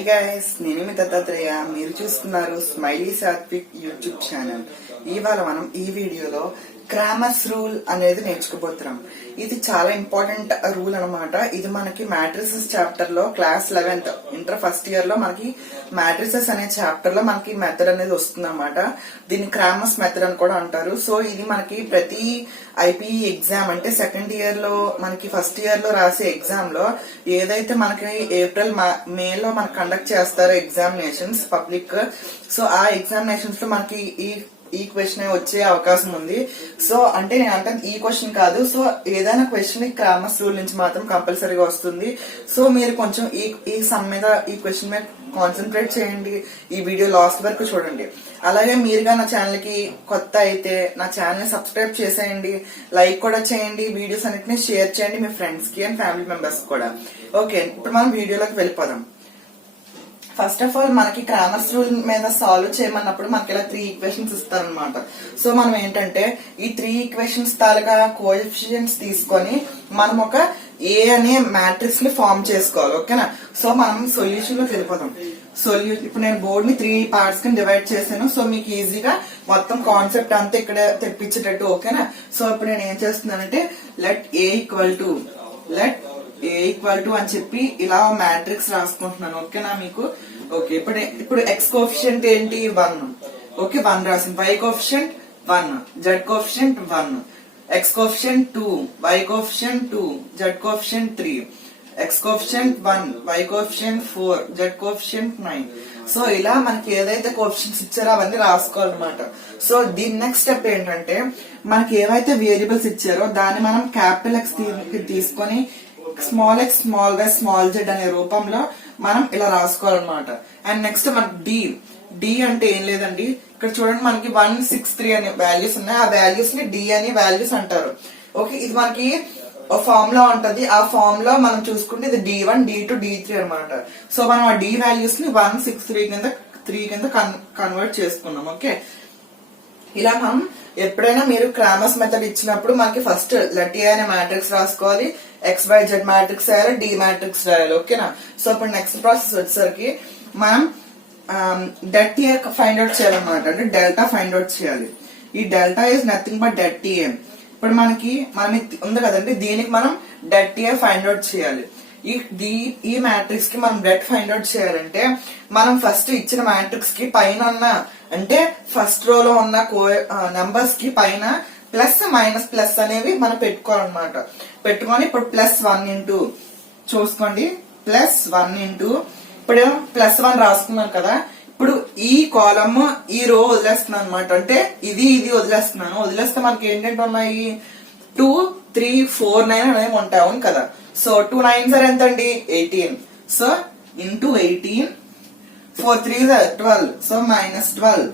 Hi guys, నేను మీ దత్తాత్రేయ. మీరు చూస్తున్నారు స్మైలీ సాత్విక్ యూట్యూబ్ ఛానల్. ఇవాళ మనం ఈ వీడియోలో క్రామర్స్ రూల్ అనేది నేర్చుకోబోతున్నాం. ఇది చాలా ఇంపార్టెంట్ రూల్ అనమాట. ఇది మనకి మ్యాట్రిసెస్ చాప్టర్ లో class 11th inter first year లో మనకి మ్యాట్రిసెస్ అనే చాప్టర్ లో మనకి మెథడ్ అనేది వస్తుంది అనమాట. దీన్ని క్రామర్స్ మెథడ్ అని కూడా అంటారు. సో ఇది మనకి ప్రతి ఐపీ ఎగ్జామ్ అంటే సెకండ్ ఇయర్ లో మనకి ఫస్ట్ ఇయర్ లో రాసే ఎగ్జామ్ లో ఏదైతే మనకి ఏప్రిల్ మే లో మనకి కండక్ట్ చేస్తారో ఎగ్జామినేషన్స్ పబ్లిక్, సో ఆ ఎగ్జామినేషన్స్ లో మనకి ఈ క్వశ్చన్ వచ్చే అవకాశం ఉంది. సో అంటే నేను అంటే ఈ క్వశ్చన్ కాదు, సో ఏదైనా క్వశ్చన్ క్రామర్స్ రూల్ నుంచి మాత్రం కంపల్సరీగా వస్తుంది. సో మీరు కొంచెం ఈ సమ్ మీద ఈ క్వశ్చన్ మీద కాన్సన్ట్రేట్ చేయండి. ఈ వీడియో లాస్ట్ వరకు చూడండి. అలాగే మీరుగా నా ఛానల్ కి కొత్త అయితే నా ఛానల్ ని సబ్స్క్రైబ్ చేసేయండి, లైక్ కూడా చేయండి, వీడియోస్ అన్నిటిని షేర్ చేయండి మీ ఫ్రెండ్స్ కి అండ్ ఫ్యామిలీ మెంబర్స్ కూడా. ఓకే, ఇప్పుడు మనం వీడియోలోకి వెళ్ళిపోదాం. ఫస్ట్ ఆఫ్ ఆల్ మనకి క్రామర్స్ రూల్ మీద సాల్వ్ చేయమన్నప్పుడు మనకి ఇలా 3 ఈక్వేషన్స్ ఇస్తారనమాట. సో మనం ఏంటంటే ఈ 3 ఈక్వేషన్స్ తాలూకా కోఎఫిషియెంట్స్ తీసుకొని మనం ఒక ఏ అనే మ్యాట్రిక్స్ ని ఫార్మ్ చేసుకోవాలి. ఓకేనా? సో మనం సొల్యూషన్ లోకి వెళ్ళిపోతాం. ఇప్పుడు నేను బోర్డ్ ని 3 పార్ట్స్ కింద డివైడ్ చేశాను. సో మీకు ఈజీగా మొత్తం కాన్సెప్ట్ అంతా ఇక్కడ తెప్పించేటట్టు. ఓకేనా? సో ఇప్పుడు నేను ఏం చేస్తున్నానంటే లెట్ ఏ ఈక్వల్ టు అని చెప్పి ఇలా మ్యాట్రిక్స్ రాసుకుంటున్నాను. ఓకేనా మీకు? ఓకే, ఇప్పుడు ఎక్స్ కోఎఫిషియంట్ ఏంటి? 1. ఓకే, 1 రాసింది. Y coefficient 1, Z coefficient 1, X coefficient 2, Y coefficient 2, Z coefficient 3, X coefficient 1, Y coefficient 4, Z coefficient 9. So ఇలా మనకి ఏదైతే కోఎఫిషియంట్స్ ఇచ్చారో అవన్నీ రాసుకోవాలన్నమాట. సో దీని నెక్స్ట్ స్టెప్ ఏంటంటే మనకి ఏవైతే వేరియబుల్స్ ఇచ్చారో దాన్ని మనం క్యాపిటల్ ఎక్స్ తీసుకొని small X small Y small Z అనే రూపంలో మనం ఇలా రాసుకోవాలన్నమాట. అండ్ నెక్స్ట్ మనకి డి అంటే ఏం లేదండి, ఇక్కడ చూడండి మనకి 163 అనే వాల్యూస్ ఉన్నాయి. ఆ వాల్యూస్ ని డి అని వాల్యూస్ అంటారు. ఓకే, ఇది మనకి ఫార్మ్ లో ఉంటది. ఆ ఫార్మ్ లో మనం చూసుకుంటే ఇది D1, D2, D3 అనమాట. సో మనం ఆ డి వాల్యూస్ ని 163 కింద కన్వర్ట్ చేసుకున్నాం. ఓకే, ఇలా మనం ఎప్పుడైనా మీరు క్రామర్స్ మెథడ్ ఇచ్చినప్పుడు మనకి ఫస్ట్ లెట్ ఏ అనే మ్యాట్రిక్స్ రాసుకోవాలి, ఎక్స్ బై జెడ్ మ్యాట్రిక్స్ రాయాలి, డి మ్యాట్రిక్స్ రాయాలి. ఓకేనా? సో ఇప్పుడు నెక్స్ట్ ప్రాసెస్ వచ్చేసరికి మనం డెట్ ఏ ఫైండ్ అవుట్ చేయాలన్నమాట. అంటే డెల్టా ఫైండ్ అవుట్ చేయాలి. ఈ delta is nothing but det A. ఇప్పుడు మనం ఉంది కదండి, దీనికి మనం డెట్ ఏ ఫైండ్ అవుట్ చేయాలి. ఈ మ్యాట్రిక్స్ కి మనం డెట్ ఫైండ్ అవుట్ చేయాలంటే మనం ఫస్ట్ ఇచ్చిన మ్యాట్రిక్స్ కి పైన ఉన్న అంటే ఫస్ట్ రో లో ఉన్న నెంబర్స్ కి పైన ప్లస్ మైనస్ ప్లస్ అనేవి మనం పెట్టుకోవాలన్నమాట. పెట్టుకొని ఇప్పుడు +1 ఇంటూ చూసుకోండి, +1 ఇంటూ ఇప్పుడు +1 రాసుకున్నాను కదా. ఇప్పుడు ఈ కాలమ్ ఈ రో వదిలేస్తున్నాను అనమాట. అంటే ఇది వదిలేస్తున్నాను. వదిలేస్తే మనకి ఏంటంటే ఉన్నాయి 2, 3, 4, 9 అనేవి ఉంటాయి. అవును కదా? సో 2 9s ఎంత అండి? 18. So into 18, 4 3s 12. So -12.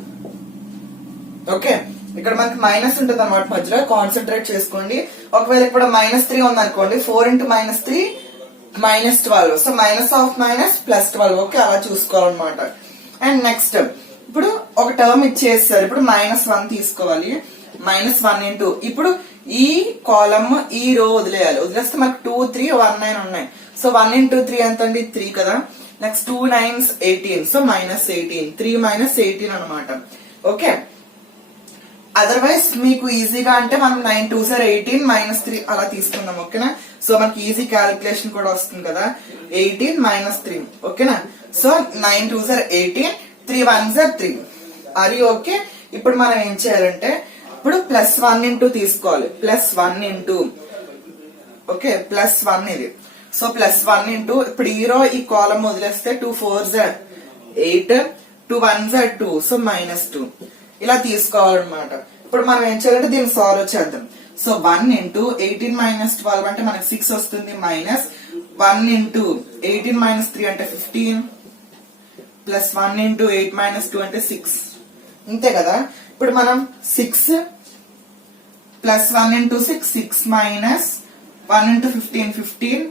Okay, ఇక్కడ మనకి మైనస్ ఉంటుంది అనమాట మధ్యలో. కాన్సన్ట్రేట్ చేసుకోండి. ఒకవేళ ఇక్కడ -3 ఉంది అనుకోండి, 4 into -3 -12. సో -+12. ఓకే, అలా చూసుకోవాలన్నమాట. అండ్ నెక్స్ట్ ఇప్పుడు ఒక టర్మ్ ఇచ్చేస్తారు. ఇప్పుడు -1 తీసుకోవాలి. -1 ఇంటూ ఇప్పుడు ఈ కాలమ్ ఈ రో వదిలేయాలి. వదిలేస్తే మనకు 2, 3, 1, 9 ఉన్నాయి. సో 1 into 3 ఎంత అండి? 3 కదా. Next 2 9s 18. సో -18, 3 -18 అనమాట. ఓకే, అదర్వైజ్ మీకు ఈజీగా అంటే మనం 9 2s 18 -3 అలా తీసుకుందాం. ఓకేనా? సో మనకి ఈజీ క్యాలిక్యులేషన్ కూడా వస్తుంది కదా. 18 -3. ఓకేనా? So 9 2s 18, 3 1s 3. అది ఓకే. ఇప్పుడు మనం ఏం చేయాలంటే ఇప్పుడు +1 ఇంటూ తీసుకోవాలి. +1 ఇంటూ ఓకే +1 ఇది. సో +1 ఇంటూ ఇప్పుడు ఈ కాలమ్ వదిలేస్తే 2 4s 8, 2 1s 2. సో -2 ఇలా తీసుకోవాలన్నమాట. ఇప్పుడు మనం ఏం చేయాలంటే దీన్ని సాల్వ్ చేద్దాం. సో 1 ఇంటూ 18 -12 అంటే మనకి 6 వస్తుంది. -1 ఇంటూ 18 -3 అంటే 15, +1 ఇంటూ 8 -2 అంటే 6. ఇంతే కదా. ఇప్పుడు మనం 6 +1 ఇంటూ 6 6 -1 ఇంటూ 15 15,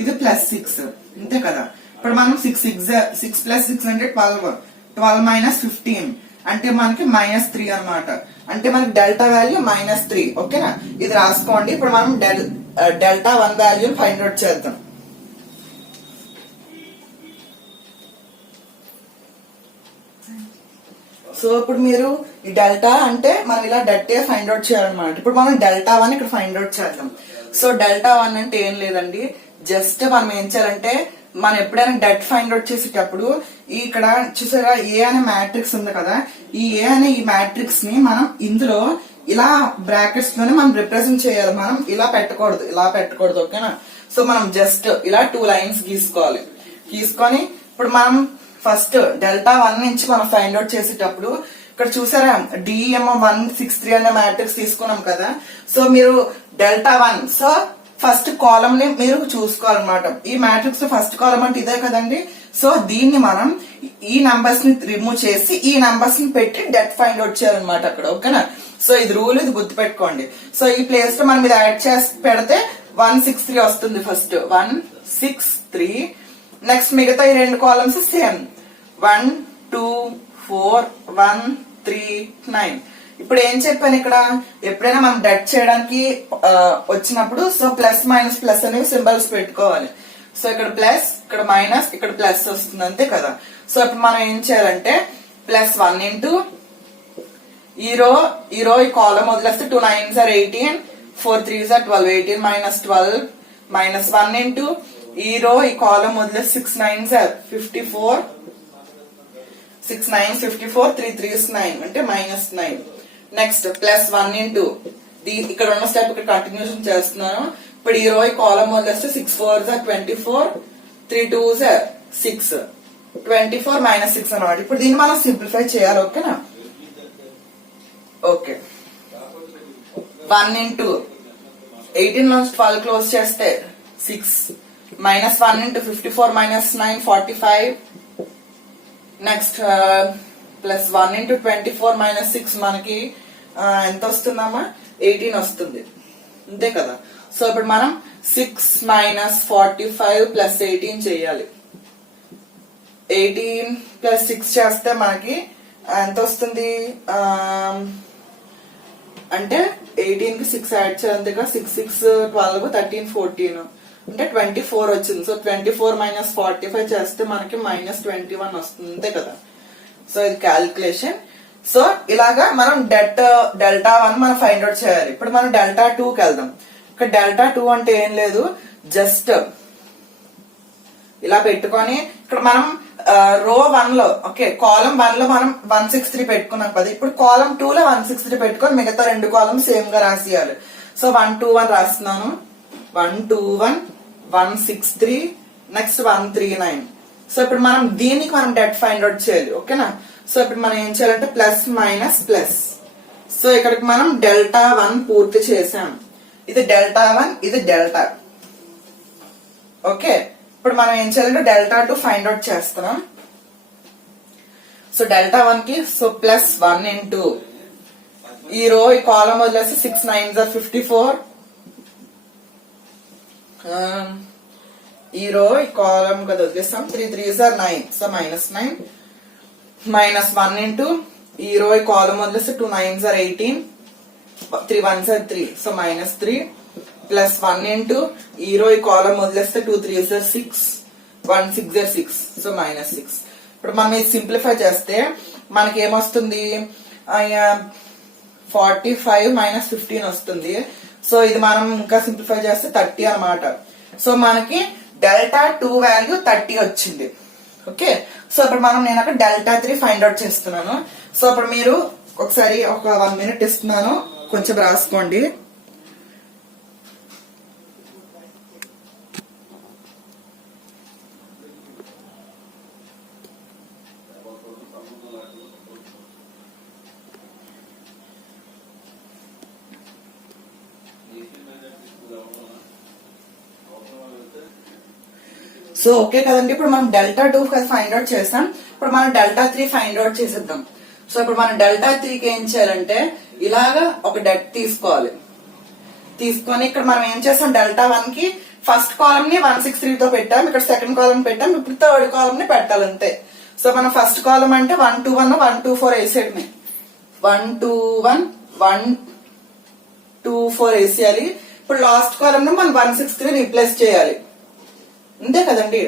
ఇది +6. ఇంతే కదా. ఇప్పుడు మనం 6 + 6 అంటే 12, 12 - 15 అంటే మనకి -3 అనమాట. అంటే మనకి డెల్టా వాల్యూ -3. ఓకేనా? ఇది రాసుకోండి. ఇప్పుడు మనం డెల్టా 1 వాల్యూ ఫైండ్ అవుట్ చేద్దాం. సో ఇప్పుడు మీరు ఈ డెల్టా అంటే మనం ఇలా డెట్ ఫైండ్ అవుట్ చేయాలన్నమాట. ఇప్పుడు మనం డెల్టా 1 ఇక్కడ ఫైండ్ అవుట్ చేద్దాం. సో డెల్టా 1 అంటే ఏం లేదండి, జస్ట్ మనం ఏం చేయాలంటే మనం ఎప్పుడైనా డెట్ ఫైండ్ అవుట్ చేసేటప్పుడు ఇక్కడ చూసారా ఏ అనే మ్యాట్రిక్స్ ఉంది కదా, ఈ ఏ అనే ఈ మ్యాట్రిక్స్ ని మనం ఇందులో ఇలా బ్రాకెట్స్ లోనే మనం రిప్రజెంట్ చేయాలి. మనం ఇలా పెట్టకూడదు ఓకేనా. సో మనం జస్ట్ ఇలా 2 లైన్స్ గీసుకొని ఇప్పుడు మనం ఫస్ట్ డెల్టా 1 నుంచి మనం ఫైండ్ అవుట్ చేసేటప్పుడు ఇక్కడ చూసారా డిఎంఓ 163 అనే మ్యాట్రిక్స్ తీసుకున్నాం కదా. సో మీరు డెల్టా 1 సో ఫస్ట్ కాలమ్ ని మీరు చూసుకోవాలన్నమాట. ఈ మ్యాట్రిక్స్ ఫస్ట్ కాలమ్ అంటే ఇదే కదండి. సో దీన్ని మనం ఈ నంబర్స్ ని రిమూవ్ చేసి ఈ నంబర్స్ ని పెట్టి డెట్ ఫైండ్ అవుట్ చేయాలన్నమాట అక్కడ ఓకేనా. సో ఇది రూల్, ఇది గుర్తుపెట్టుకోండి. సో ఈ ప్లేస్ లో మనం ఇది యాడ్ చేసి పెడితే 163 వస్తుంది. ఫస్ట్ 163, నెక్స్ట్ మిగతా ఈ 2 కాలమ్స్ సేమ్ 1 2 4 1 3 9. ఇప్పుడు ఏం చెప్పాను ఇక్కడ, ఎప్పుడైనా మనం డెట్ చేయడానికి వచ్చినప్పుడు సో ప్లస్ మైనస్ ప్లస్ అనేవి సింబల్స్ పెట్టుకోవాలి. సో ఇక్కడ ప్లస్, ఇక్కడ మైనస్, ఇక్కడ ప్లస్ వస్తుంది అంతే కదా. సో ఇప్పుడు మనం ఏం చేయాలంటే ప్లస్ 1 ఇంటూ ఈ రో ఈ కాలం వదిలేస్తే 2 9s are 18, 4 3s are 12, 18 minus 12 minus 1 into ఈ కాలం వదిలేస్తే 6 9s are 54, 6 9s 54, 3 3s 9 అంటే మైనస్ 9. నెక్స్ట్ ప్లస్ 1 ఇంటూ ఇక్కడ ఉన్న స్టెప్ ఇక్కడ కంటిన్యూషన్ చేస్తున్నాను. ఇప్పుడు ఈ కాలం వదిలేస్తే 6 4s are 24, 3 2s are 6, 24 minus 6 అన్నమాట. ఇప్పుడు దీన్ని మనం సింప్లిఫై చేయాలి ఓకేనా. ఓకే 1 ఇంటూ 18 నుంచి 12 క్లోజ్ చేస్తే 6 minus 1 into 54 minus 9 45. Next plus 1 into 24 minus 6 మనకి ఎంత వస్తుందమ్మా 18 వస్తుంది అంతే కదా. సో ఇప్పుడు మనం 6 మైనస్ 45 ప్లస్ 18 చేయాలి. 18 ప్లస్ 6 చేస్తే మనకి ఎంత వస్తుంది అంటే 18 కి 6 యాడ్ చేయాలి కదా. 6 6 12 13 14 అంటే 24 వచ్చింది. సో 24 మైనస్ 45 చేస్తే మనకి మైనస్ 21 వస్తుంది అంతే కదా. సో ఇది క్యాల్కులేషన్. సో ఇలాగా మనం డెల్టా 1 మనం ఫైండ్ అవుట్ చేయాలి. ఇప్పుడు మనం డెల్టా 2 కి వెళ్దాం. ఇక్కడ డెల్టా 2 అంటే ఏం లేదు, జస్ట్ ఇలా పెట్టుకొని ఇక్కడ మనం రో 1 లో ఓకే కాలం 1 లో మనం 163 పెట్టుకున్నాం కదా. ఇప్పుడు కాలం 2 లో 163 పెట్టుకొని మిగతా 2 కాలం సేమ్ గా రాసియాలి. సో 1 2 1 రాస్తున్నాను. 1 2 1 163 నెక్స్ట్ 139. సో ఇప్పుడు మనం దీనికి మనం డెట్ ఫైండ్ అవుట్ చేయాలి ఓకేనా. సో ఇప్పుడు మనం ఏం చేయాలంటే ప్లస్ మైనస్ ప్లస్. సో ఇక్కడికి మనం డెల్టా 1 పూర్తి చేసాం. ఇది డెల్టా 1, ఇది డెల్టా ఓకే. ఇప్పుడు మనం ఏం చేయాలంటే డెల్టా 2 ఫైండ్ అవుట్ చేస్తున్నాం. సో డెల్టా 1 కి సో ప్లస్ 1 ఇంటూ ఈ కాలం వదిలేసి 6 9s are 54, ఈ కాలం కదా వదిలేస్తాం 3 3s are 9, so minus 9 minus 1 into ఈ కాలం వదిలేస్తే 2 9s are 18, 3 1s are 3, so minus 3 plus 1 into ఈ కాలం వదిలేస్తే 2 3s are 6, 1 6 are 6, so minus 6. ఇప్పుడు మనం ఇది సింప్లిఫై చేస్తే మనకి ఏమొస్తుంది 45 మైనస్ 15 వస్తుంది. సో ఇది మనం ఇంకా సింప్లిఫై చేస్తే 30 అన్నమాట. సో మనకి డెల్టా 2 వాల్యూ 30 వచ్చింది ఓకే. సో ఇప్పుడు నేను అక్కడ డెల్టా 3 ఫైండ్ అవుట్ చేస్తున్నాను. సో అప్పుడు మీరు ఒకసారి ఒక 1 minute ఇస్తున్నాను, కొంచెం రాసుకోండి. సో ఓకే కదండి. ఇప్పుడు మనం డెల్టా 2 ఫైండ్ అవుట్ చేసాం. ఇప్పుడు మనం డెల్టా 3 ఫైండ్ అవుట్ చేసేద్దాం. సో ఇప్పుడు మనం డెల్టా 3 కి ఏం చేయాలంటే ఇలాగా ఒక డెట్ తీసుకోవాలి. తీసుకొని ఇక్కడ మనం ఏం చేస్తాం డెల్టా 1 కి ఫస్ట్ కాలం ని 163 తో పెట్టాం, ఇక్కడ సెకండ్ కాలం పెట్టాం, ఇప్పుడు థర్డ్ కాలం ని పెట్టాలంతే. సో మనం ఫస్ట్ కాలం అంటే 1 2 1 1 2 4 వేసేయడమే. 1 2 1 1 2 4 వేసేయాలి. ఇప్పుడు లాస్ట్ కాలం ని మనం 163 రీప్లేస్ చేయాలి అంతే కదండి.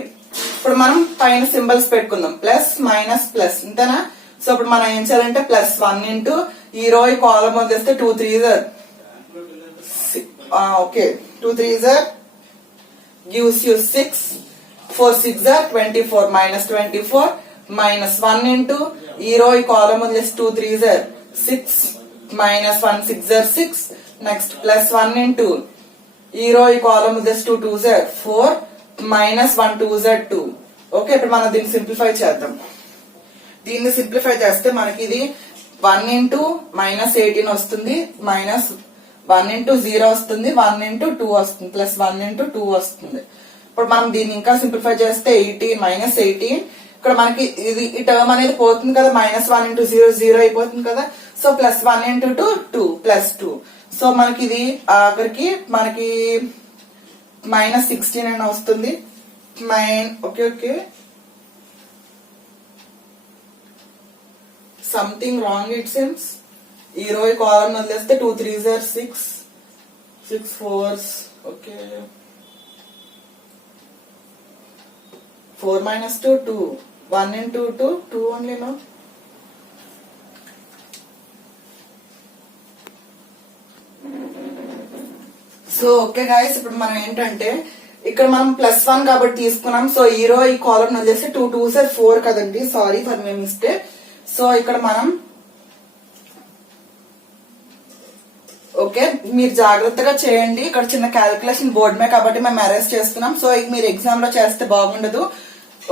ఇప్పుడు మనం పైన సింబల్స్ పెట్టుకుందాం, ప్లస్ మైనస్ ప్లస్ అంతేనా. సో ఇప్పుడు మనం ఏం చేయాలంటే +1 ఇంటూ ఈ రో ఈ కాలం వదిలేస్తే 2 3s okay 2 3s gives you 6 4 6 are 24 minus 24 minus 1 into ఈ రో ఈ కాలం వదిలేస్తే 2 3s 6 minus 1 6 are 6 next +1 into ఈ రో ఈ కాలం వదిలేస్తే 2 2s are 4 minus 1 2s are 2 okay ఇప్పుడు మనం దీన్ని సింప్లిఫై చేద్దాం. దీన్ని సింప్లిఫై చేస్తే మనకి ఇది 1 ఇంటూ -18 వస్తుంది, మైనస్ 1 ఇంటూ 0 వస్తుంది, 1 ఇంటూ 2 వస్తుంది, ప్లస్ 1 ఇంటూ 2 వస్తుంది. ఇప్పుడు మనం దీన్ని ఇంకా సింప్లిఫై చేస్తే 18 ఇక్కడ మనకి ఇది ఈ టర్మ్ అనేది పోతుంది కదా, -1 ఇంటూ 0 0 అయిపోతుంది కదా. So +1 into 2 2 plus 2. సో మనకి ఇది ఆఖరికి మనకి -16 అని వస్తుంది. Okay something wrong it seems. ఈ రో ఈ కాలం వదిలేస్తే 2 3s are 6 6 4s okay 4 minus 2 2 1 into 2 2 only no. So okay guys ఇప్పుడు మనం ఏంటంటే ఇక్కడ మనం +1 కాబట్టి తీసుకున్నాం. సో ఈ రో ఈ కాలం వదిలేస్తే 2 2s are 4 కదండి, sorry for my mistake. So ఇక్కడ మనం ఓకే మీరు జాగ్రత్తగా చేయండి. ఇక్కడ చిన్న క్యాలిక్యులేషన్ బోర్డ్ మే కాబట్టి మేము అరెస్ట్ చేస్తున్నాం. సో మీరు ఎగ్జామ్ లో చేస్తే బాగుండదు.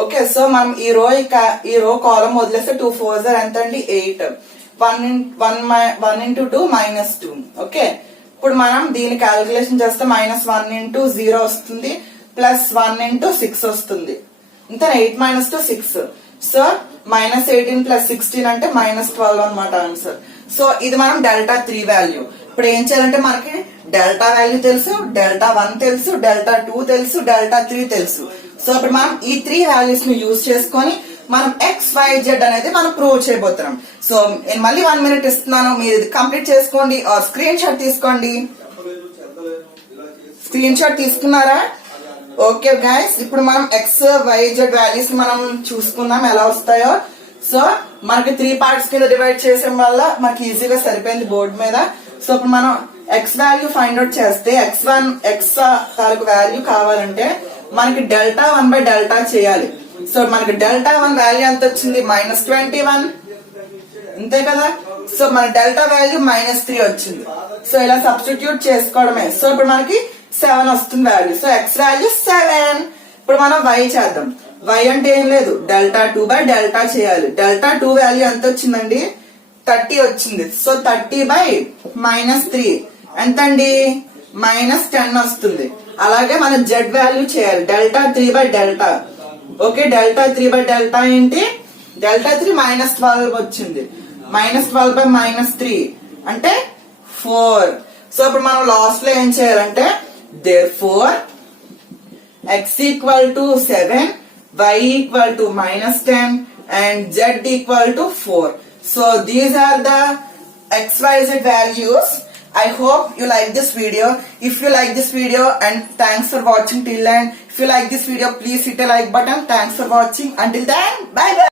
ఓకే సో మనం ఈ రో కాలం వదిలేస్తే 2 4s are ఎంత అండి 8 1 into 2 -2 ఓకే. ఇప్పుడు మనం దీని క్యాలిక్యులేషన్ చేస్తే -1 ఇంటూ 0 వస్తుంది, ప్లస్ 1 ఇంటూ 6 వస్తుంది. ఇంత 8 - 2 6. సో -18 + 16 అంటే -12 అనమాట ఆన్సర్. సో ఇది మనం Δ3 వాల్యూ. ఇప్పుడు ఏం చేయాలంటే మనకి డెల్టా వాల్యూ తెలుసు, Δ1 తెలుసు, Δ2 తెలుసు, Δ3 తెలుసు. సో ఇప్పుడు మనం ఈ 3 వాల్యూస్ ని యూజ్ చేసుకొని మనం XYZ అనేది మనం ప్రూవ్ చేయబోతున్నాం. సో నేను మళ్ళీ 1 minute ఇస్తున్నాను, మీరు ఇది కంప్లీట్ చేసుకోండి. స్క్రీన్ షాట్ తీసుకోండి. స్క్రీన్ షాట్ తీసుకున్నారా? ఓకే గైస్ ఇప్పుడు మనం XYZ వాల్యూస్ మనం చూసుకుందాం ఎలా వస్తాయో. సో మనకి 3 parts కింద డివైడ్ చేసే వల్ల మనకి ఈజీగా సరిపోయింది బోర్డు మీద. సో ఇప్పుడు మనం X వాల్యూ ఫైండ్ అవుట్ చేస్తే X తాలూకు వాల్యూ కావాలంటే మనకి Δ1/Δ చేయాలి. సో మనకి Δ1 వాల్యూ ఎంత వచ్చింది -21 అంతే కదా. సో మన డెల్టా వాల్యూ -3 వచ్చింది. సో ఇలా సబ్స్టిట్యూట్ చేసుకోవడమే. సో ఇప్పుడు మనకి 7 వస్తుంది వాల్యూ. So X value 7. ఇప్పుడు మనం Y చేద్దాం. Y అంటే ఏం లేదు, Δ2/Δ చేయాలి. Δ2 వాల్యూ ఎంత వచ్చిందండి 30 వచ్చింది. సో 30/-3 ఎంత అండి -10 వస్తుంది. అలాగే మన Z వాల్యూ చేయాలి Δ3/Δ. ఓకే Δ3/Δ ఏంటి, Δ3 -12 వచ్చింది. -12/-3 అంటే 4. సో ఇప్పుడు మనం లాస్ట్ లో ఏం చేయాలంటే therefore X = 7, Y = -10 and Z = 4. So these are the XYZ values. I hope you like this video. If you like this video, and thanks for watching till end. If you like this video, please hit a like button. Thanks for watching. Until then, bye bye.